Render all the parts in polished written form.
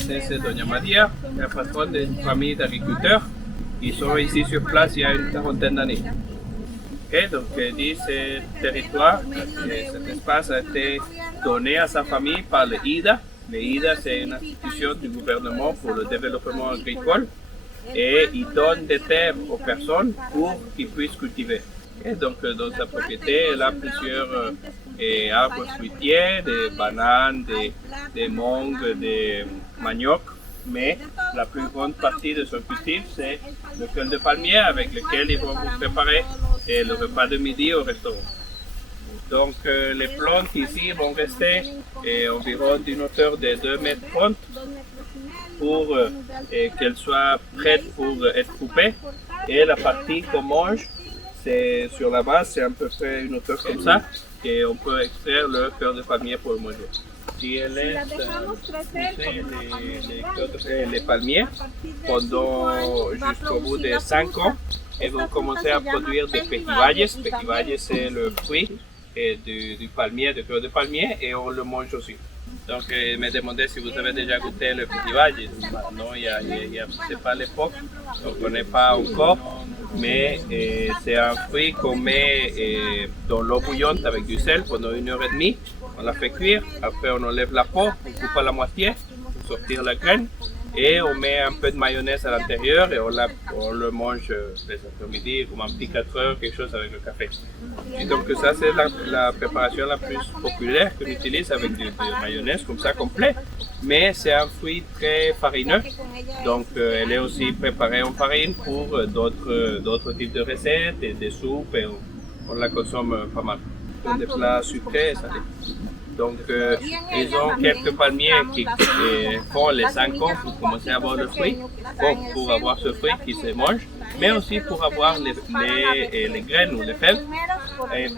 c'est Doña Maria, la patronne d'une famille d'agriculteurs. Ils sont ici sur place il y a une quarantaine d'années. Okay, donc dit ce territoire, cet espace a été donné à sa famille par le IDA. Le IDA, c'est une institution du gouvernement pour le développement agricole et il donne des terres aux personnes pour qu'ils puissent cultiver. Et donc dans sa propriété, elle a plusieurs arbres fruitiers, des bananes, des mangues, des maniocs, mais la plus grande partie de son cultif, c'est le feuille de palmier avec lequel ils vont vous préparer le repas de midi au restaurant. Donc les plantes ici vont rester environ d'une hauteur de 2,30 mètres pour qu'elles soient prêtes pour être coupées. Et la partie qu'on mange, c'est sur la base, c'est à peu près une hauteur comme ça, et on peut extraire le cœur de palmier pour le manger. Si elle laisse les palmiers pendant jusqu'au bout de 5 ans, elles vont commencer à produire des pejibayes. Pejibayes, c'est le fruit du palmier, du cœur de palmier, et on le mange aussi. Donc, je me demandais si vous avez déjà goûté le pejibayes. Non, c'est pas l'époque, on ne connaît pas encore, mais c'est un fruit qu'on met dans l'eau bouillante avec du sel pendant 1h30. On la fait cuire, après on enlève la peau, on coupe à la moitié pour sortir la graine et on met un peu de mayonnaise à l'intérieur et on le mange les après-midi, comme un petit 4 heures, quelque chose avec le café. Et donc ça c'est la préparation la plus populaire qu'on utilise avec de mayonnaise comme ça complet, mais c'est un fruit très farineux, donc elle est aussi préparée en farine pour d'autres types de recettes et des soupes et on la consomme pas mal. Des plats sucrés et salés. Donc, ils ont quelques palmiers qui font les 5 ans pour commencer à avoir le fruit, pour avoir ce fruit qui se mange, mais aussi pour avoir les graines ou les fèves. Et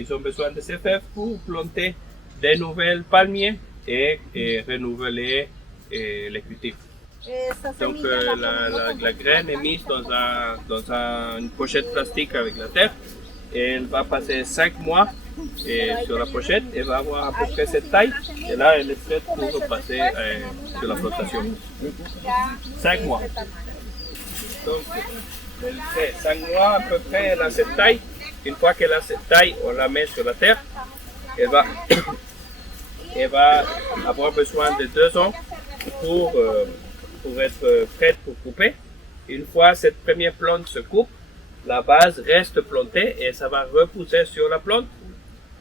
ils ont besoin de ces fèves pour planter des nouvelles palmiers et renouveler les cultifs. Donc, la graine est mise dans une pochette plastique avec la terre. Et elle va passer 5 mois sur la pochette et va avoir à peu près cette taille. Et là, elle est prête pour passer sur la plantation. 5 mois. Donc, elle fait 5 mois à peu près, elle a cette taille. Une fois qu'elle a cette taille, on la met sur la terre. Elle va avoir besoin de 2 ans pour être prête pour couper. Une fois cette première plante se coupe, la base reste plantée et ça va repousser sur la plante.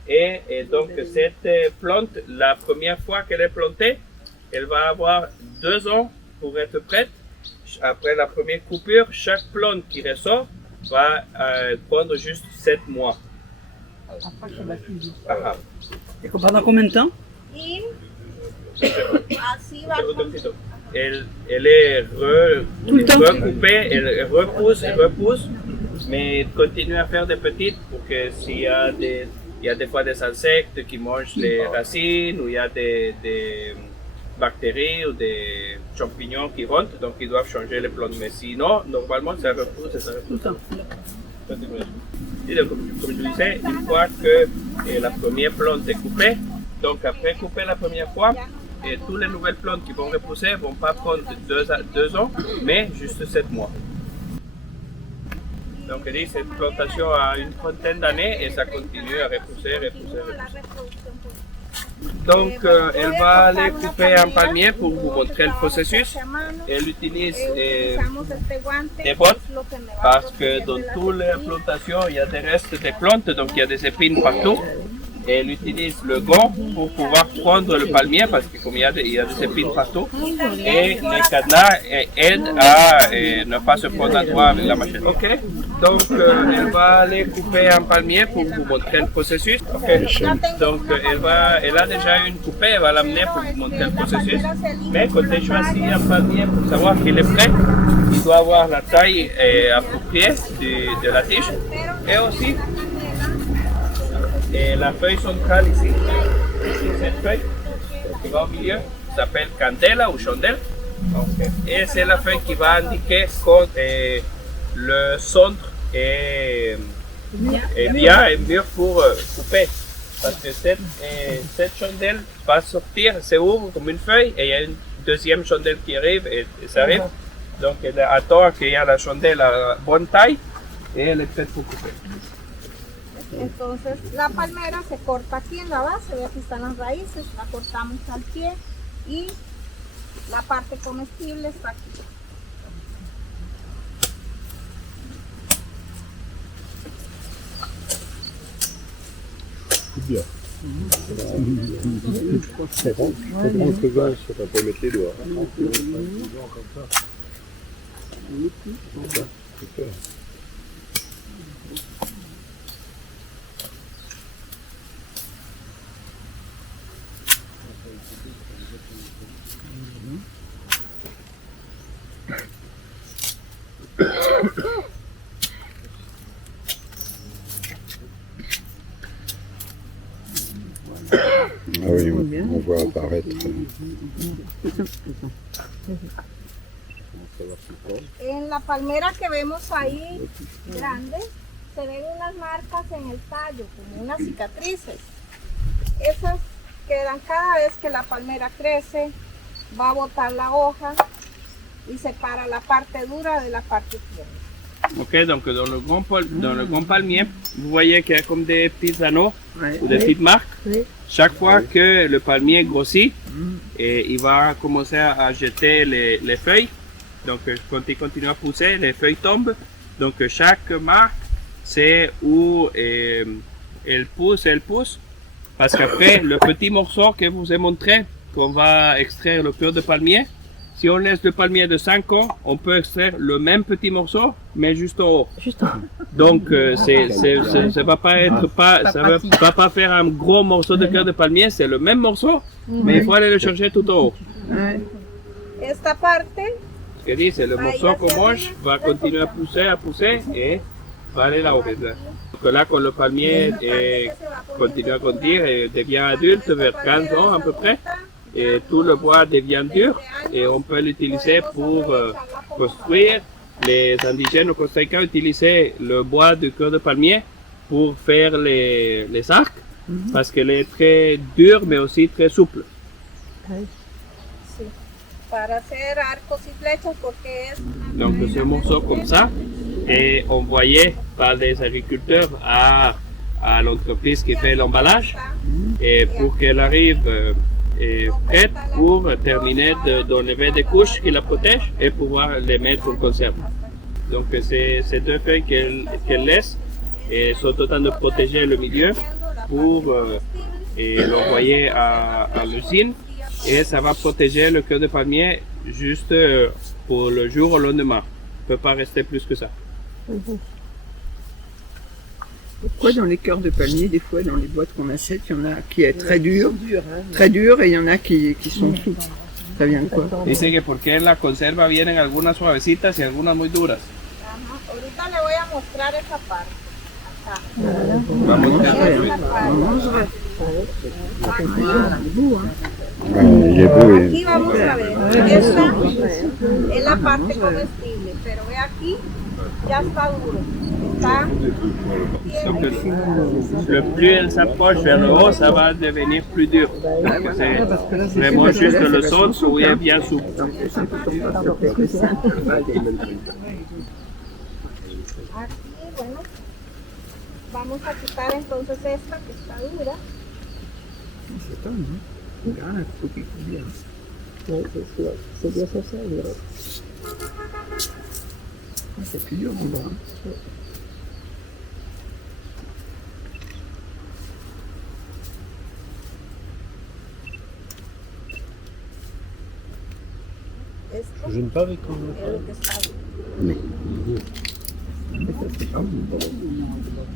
Et donc cette plante, la première fois qu'elle est plantée, elle va avoir 2 ans pour être prête. Après la première coupure, chaque plante qui ressort va prendre juste 7 mois. Et pendant combien de temps? Elle est recoupée, elle repousse, mais elle continue à faire des petites pour que s'il y a des fois des insectes qui mangent les racines ou il y a des bactéries ou des champignons qui rentrent, donc ils doivent changer les plantes. Mais sinon, normalement, ça repousse et ça repousse. Et donc, comme je disais, une fois que la première plante est coupée, donc après couper la première fois, et toutes les nouvelles plantes qui vont repousser ne vont pas prendre 2 ans, mais juste 7 mois. Donc cette plantation a une trentaine d'années et ça continue à repousser. Donc elle va aller couper un palmier pour vous montrer le processus. Elle utilise des bottes parce que dans toute la plantation il y a des restes de plantes, donc il y a des épines partout. Et elle utilise le gant pour pouvoir prendre le palmier parce que comme il y a des épines partout. Et les cadenas aident à ne pas se prendre à droit avec la machette. Ok, donc elle va aller couper un palmier pour vous montrer le processus. Okay. Donc elle a déjà une coupée, elle va l'amener pour vous montrer le processus. Mais quand elle choisit un palmier pour savoir qu'il est prêt, il doit avoir la taille appropriée de la tige. Et aussi, et la feuille centrale ici, cette feuille qui va au milieu, s'appelle candela ou chandelle. Okay. Et c'est la feuille qui va indiquer quand le centre est bien et mûr pour couper. Parce que cette chandelle va sortir, c'est ouvre comme une feuille et il y a deuxième chandelle qui arrive et ça arrive. Donc elle attend qu'il y a la chandelle à bonne taille et elle est prête pour couper. Entonces la palmera se corta aquí en la base, ve aquí están las raíces, la cortamos al pie y la parte comestible está aquí. Bien. C'est bon, c'est bon, on peut mettre les doigts. Super. Ah oui, on voit apparaître. En la palmera que vemos ahí grande, se ven unas marcas en el tallo, como unas cicatrices. Esas quedan cada vez que la palmera crece, va a botar la hoja y separa la parte dura de la parte tierna. Ok, donc dans le grand palmier, vous voyez qu'il y a comme des petits anneaux ou des petites marques. Chaque fois que le palmier grossit, et il va commencer à jeter les feuilles. Donc quand il continue à pousser, les feuilles tombent. Donc chaque marque, c'est où elle pousse. Parce qu'après, le petit morceau que je vous ai montré, qu'on va extraire le cœur de palmier, si on laisse le palmier de 5 ans, on peut extraire le même petit morceau, mais juste en haut. Donc, ça va pas faire un gros morceau de cœur de palmier, c'est le même morceau, mais il faut aller le chercher tout en haut. Esta parte, Ce que dit, c'est le morceau qu'on mange va continuer à pousser et va aller là-haut. Donc là, quand le palmier continue à grandir et devient adulte, vers 15 ans à peu près, et tout le bois devient dur et on peut l'utiliser pour construire. Les indigènes au Costa Rica utilisaient le bois du cœur de palmier pour faire les arcs parce qu'elle est très dure mais aussi très souple. sí, para hacer arcos y flechas porque es Donc ce morceau comme ça est envoyé par les agriculteurs à l'entreprise qui fait l'emballage et pour qu'elle arrive est prête pour terminer d'enlever des couches qui la protègent et pouvoir les mettre en conserve. Donc ces deux feuilles qu'elle laisse et sont en train de protéger le milieu pour l'envoyer à l'usine et ça va protéger le cœur de palmier juste pour le jour au lendemain. Il ne peut pas rester plus que ça. Pourquoi dans les cœurs de palmier, des fois dans les boîtes qu'on achète, il y en a qui est très dur, et il y en a qui sont souples. Ça vient de quoi? Dice que porque en la conserva vienen algunas suavecitas y algunas muy duras. Ajá, ahorita le voy a mostrar esa parte. Acá. Vamos a ver. Il est beau. Aquí vamos a ver. Esta es la parte comestible, pero ve aquí, ya está duro. Está Donc, le plus elle s'approche vers le haut, ça va devenir plus dur. Donc, c'est vraiment juste le centre où il est bien souple. aquí, bueno, vamos a quitar entonces esta que está dura. C'est pas, non? Regarde, il faut qu'il coupe bien. C'est bien ça, C'est plus dur, mon bras. Esto Je ne pas avec es lo que está duro.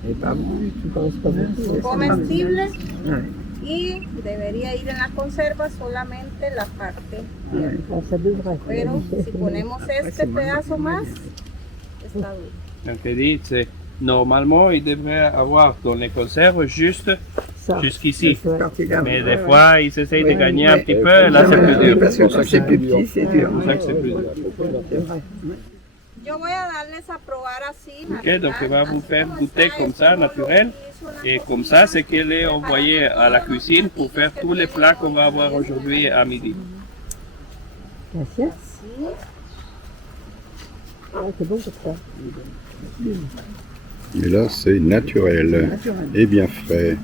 Et pas bon. tu penses pas beaucoup. Comestible Ouais. y debería ir en la conserva solamente la parte. Ça devrait. Pero si ponemos este pedazo más, está duro. Donc, elle dit, c'est normalement, il devrait avoir dans les conserves juste Ça. jusqu'ici. Ouais. Partie-là. Mais des fois, ils essayent de gagner un petit peu, là c'est plus dur. Parce que quand c'est plus petit, c'est dur. C'est pour ça que c'est plus dur. C'est vrai. Yo voy a darles a probar así. Ok, donc elle va vous faire goûter comme ça, naturel. Et comme ça, c'est qu'elle est envoyée à la cuisine pour faire tous les plats qu'on va avoir aujourd'hui à midi. Gracias. Ah, c'est bon pour ça. Et là, c'est naturel et bien frais.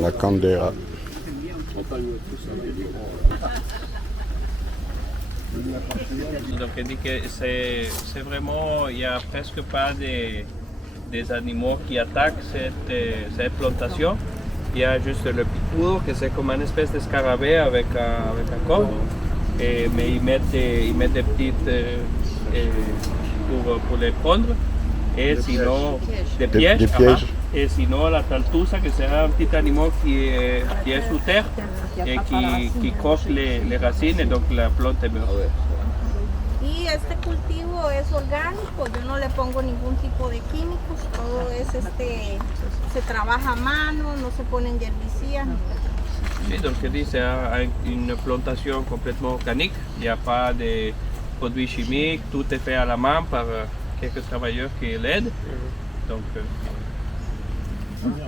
La candera. Donc elle dit que c'est vraiment, il n'y a presque pas des animaux qui attaquent cette plantation. Il y a juste le picour, que c'est comme une espèce de scarabée avec un corps. Mais ils mettent des petites pour les prendre. Et sinon, des pièges. Des pièges. Et sinon, la taltusa, que c'est un petit animal qui est sous terre et qui croque les racines et donc la plante meurt. Y este cultivo es orgánico, yo no le pongo ningún tipo de químicos, todo es se trabaja a mano, no se ponen herbicidas. Oui, donc je dis, c'est une plantation complètement organique, il n'y a pas de produits chimiques, tout est fait à la main par quelques travailleurs qui l'aident. Donc,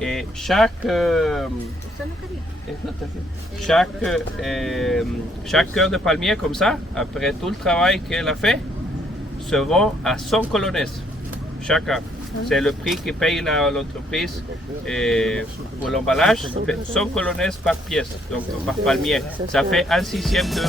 et chaque cœur de palmier comme ça, après tout le travail qu'elle a fait, se vend à 100 colones chacun. C'est le prix que paye l'entreprise pour l'emballage, 100 colones par pièce, donc par palmier. Ça fait 1/6 d'euro.